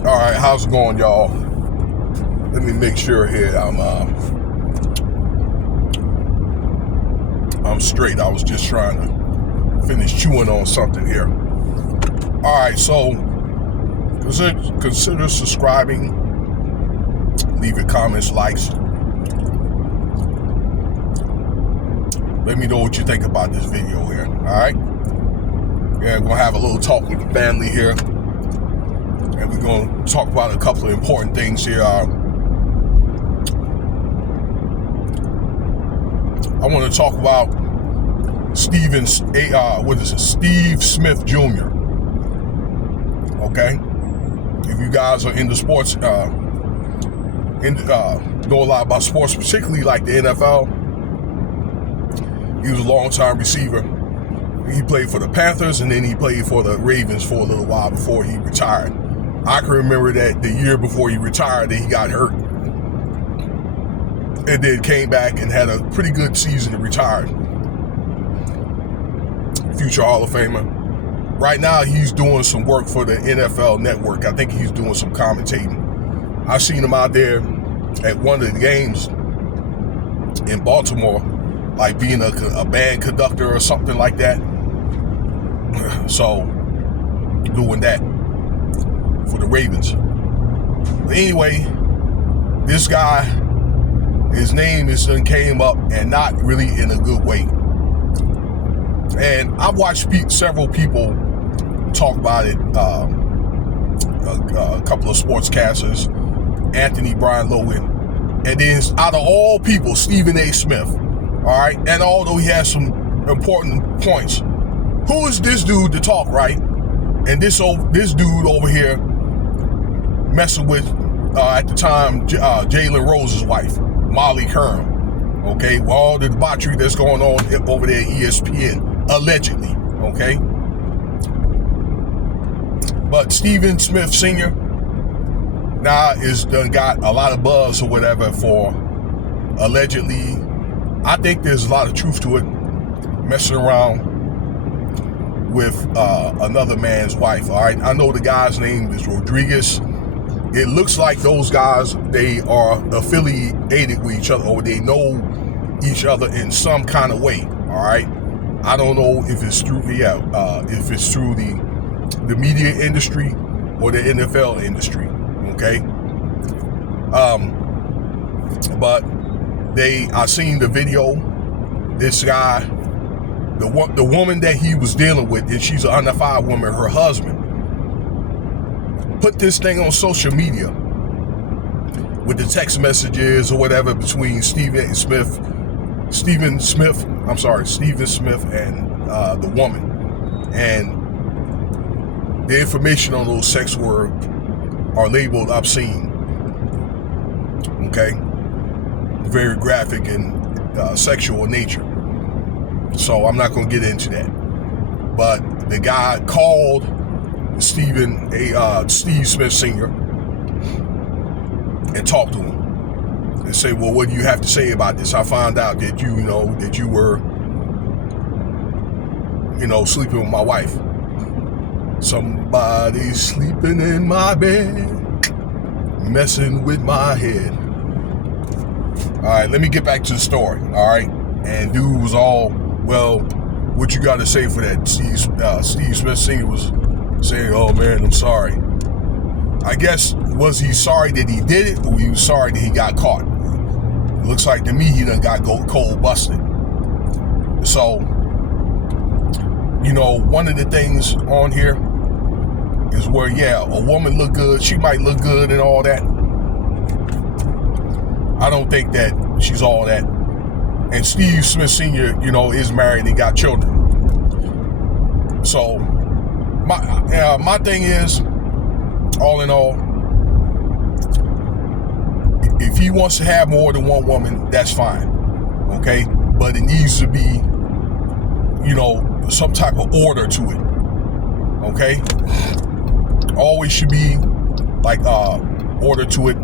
All right, how's it going, y'all? Let me make sure here I'm straight. I was just trying to finish chewing on something here. All right, so consider subscribing, leaving comments, likes. Let me know what you think about this video here. All right. Yeah, we're gonna have a little talk with the family here. And we're going to talk about a couple of important things here. I want to talk about Steve Smith Jr. Okay? If you guys are into sports, know a lot about sports, particularly like the NFL, he was a long-time receiver. He played for the Panthers, and then he played for the Ravens for a little while before he retired. I can remember that the year before he retired that he got hurt. And then came back and had a pretty good season and retired. Future Hall of Famer. Right now he's doing some work for the NFL Network. I think he's doing some commentating. I seen him out there at one of the games in Baltimore, like being a band conductor or something like that. So, doing that for the Ravens. But anyway, this guy, his name came up and not really in a good way. And I've watched several people talk about it. A couple of sportscasters, Anthony Brian Logan, and then out of all people, Stephen A. Smith. All right, and although he has some important points, who is this dude to talk, right? And this dude over here messing with, at the time, Jalen Rose's wife, Molly Curran. Okay, with all the debauchery that's going on over there at ESPN, allegedly. Okay, but Stephen Smith Sr. now is done got a lot of buzz or whatever for allegedly. I think there's a lot of truth to it, messing around with another man's wife. All right, I know the guy's name is Rodriguez. It looks like those guys, they are affiliated with each other, or they know each other in some kind of way. All right, I don't know if it's through if it's through the media industry or the NFL industry. Okay, but I seen the video. This guy, the woman that he was dealing with, and she's an unidentified woman, her husband, put this thing on social media with the text messages or whatever between Stephen Smith and the woman. And the information on those sex words are labeled obscene. Okay? Very graphic and sexual in nature. So I'm not going to get into that. But the guy called Steve Smith Sr. and talked to him and say, well, what do you have to say about this? I found out that you were sleeping with my wife. Somebody's sleeping in my bed, messing with my head. All right, let me get back to the story. All right, and dude was all, well, what you got to say for that? Steve Smith Sr. was saying, oh man, I'm sorry. I guess, was he sorry that he did it, or he was sorry that he got caught? It looks like to me he done got cold busted. So, one of the things on here is where, a woman look good, she might look good and all that. I don't think that she's all that. And Steve Smith Sr., is married and got children. So, my thing is, all in all, if he wants to have more than one woman, that's fine. Okay? But it needs to be, some type of order to it. Okay? Always should be like order to it.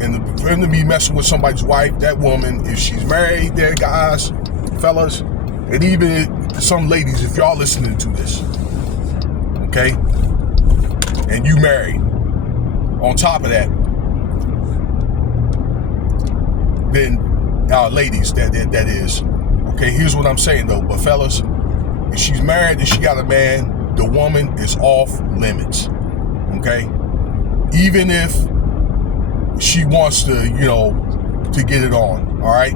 And for him to be messing with somebody's wife, that woman, if she's married, there, guys, fellas, and even some ladies, if y'all listening to this, okay, and you married, on top of that, then ladies, that is, okay, here's what I'm saying though, but fellas, if she's married and she got a man, the woman is off limits, okay? Even if she wants to, to get it on, all right?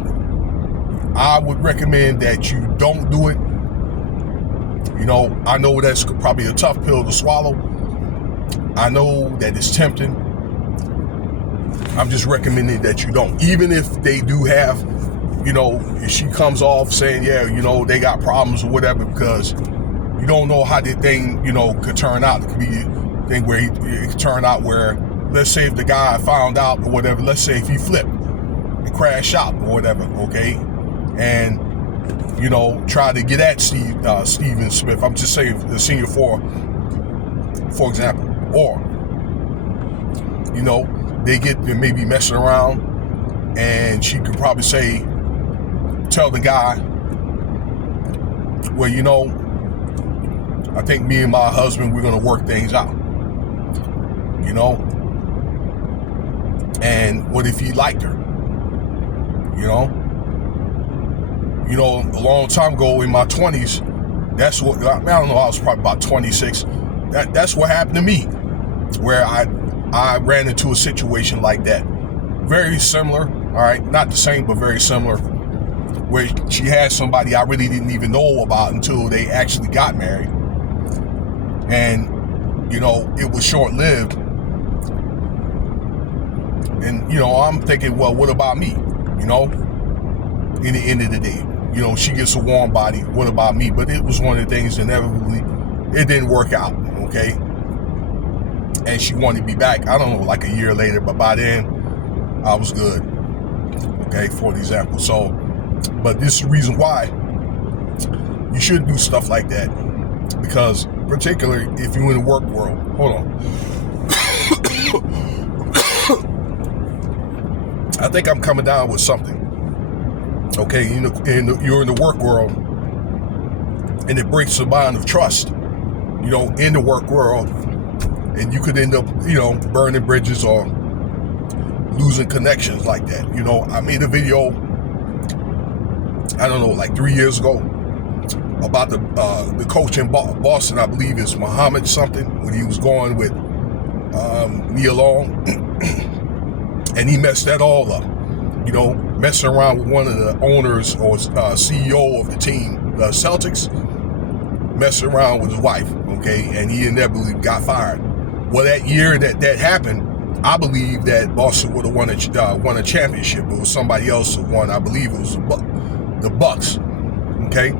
I would recommend that you don't do it. I know that's probably a tough pill to swallow. I know that it's tempting. I'm just recommending that you don't. Even if they do have, if she comes off saying, yeah, they got problems or whatever, because you don't know how the thing, could turn out. It could be a thing where it could turn out where, let's say if the guy found out or whatever, let's say if he flipped and crashed out or whatever, okay? And, try to get at Steven Smith. I'm just saying the senior for example. Or, they maybe messing around, and she could probably tell the guy, well, I think me and my husband, we're going to work things out, and what if he liked her, a long time ago in my 20s, that's what, I don't know, I was probably about 26, that's what happened to me, where I ran into a situation like that. Very similar, all right? Not the same, but very similar, where she had somebody I really didn't even know about until they actually got married. And, it was short-lived. And, I'm thinking, well, what about me? In the end of the day, she gets a warm body. What about me? But it was one of the things, inevitably, it didn't work out, okay? And she wanted to be back, I don't know, like a year later, but by then I was good, okay, for example. So, but this is the reason why you shouldn't do stuff like that, because particularly if you're in the work world, hold on, I think I'm coming down with something, okay, you're in the work world, and it breaks the bond of trust, in the work world. And you could end up, burning bridges or losing connections like that. I made a video, I don't know, like 3 years ago about the coach in Boston, I believe it's Muhammad something, when he was going with Nia Long, and he messed that all up. Messing around with one of the owners or CEO of the team, the Celtics, messing around with his wife, okay, and he inevitably got fired. Well, that year that happened, I believe that Boston would have won a championship. It was somebody else who won. I believe it was the Bucks. Okay,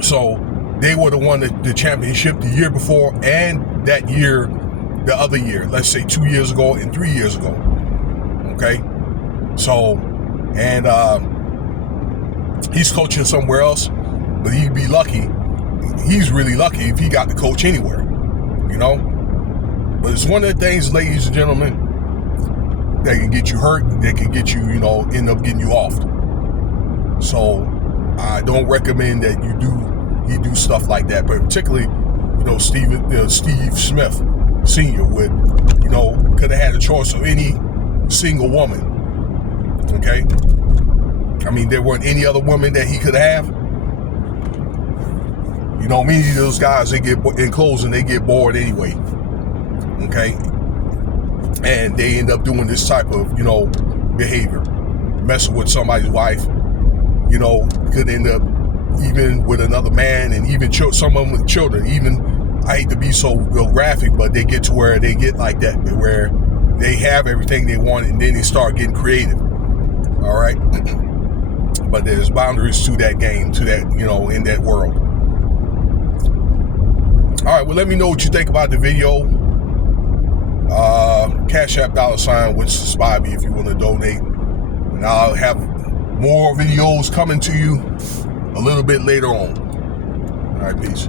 so they would have won the championship the year before, and that year, the other year. Let's say 2 years ago and 3 years ago. Okay, so and he's coaching somewhere else, but he'd be lucky. He's really lucky if he got to coach anywhere. But it's one of the things, ladies and gentlemen, that can get you hurt, that can get you, end up getting you off. So I don't recommend that you do stuff like that, but particularly, Steve Smith Sr. could have had a choice of any single woman. Okay? I mean, there weren't any other women that he could have. Many of those guys, they get in closing, they get bored anyway. Okay, and they end up doing this type of behavior, messing with somebody's wife. Could end up even with another man, and even some of them with children. Even, I hate to be so graphic, but they get to where they get like that, where they have everything they want, and then they start getting creative. All right, but there's boundaries to that game, to that in that world. All right, well, let me know what you think about the video. Cash App $, which inspired me if you want to donate. And I'll have more videos coming to you a little bit later on. All right, peace.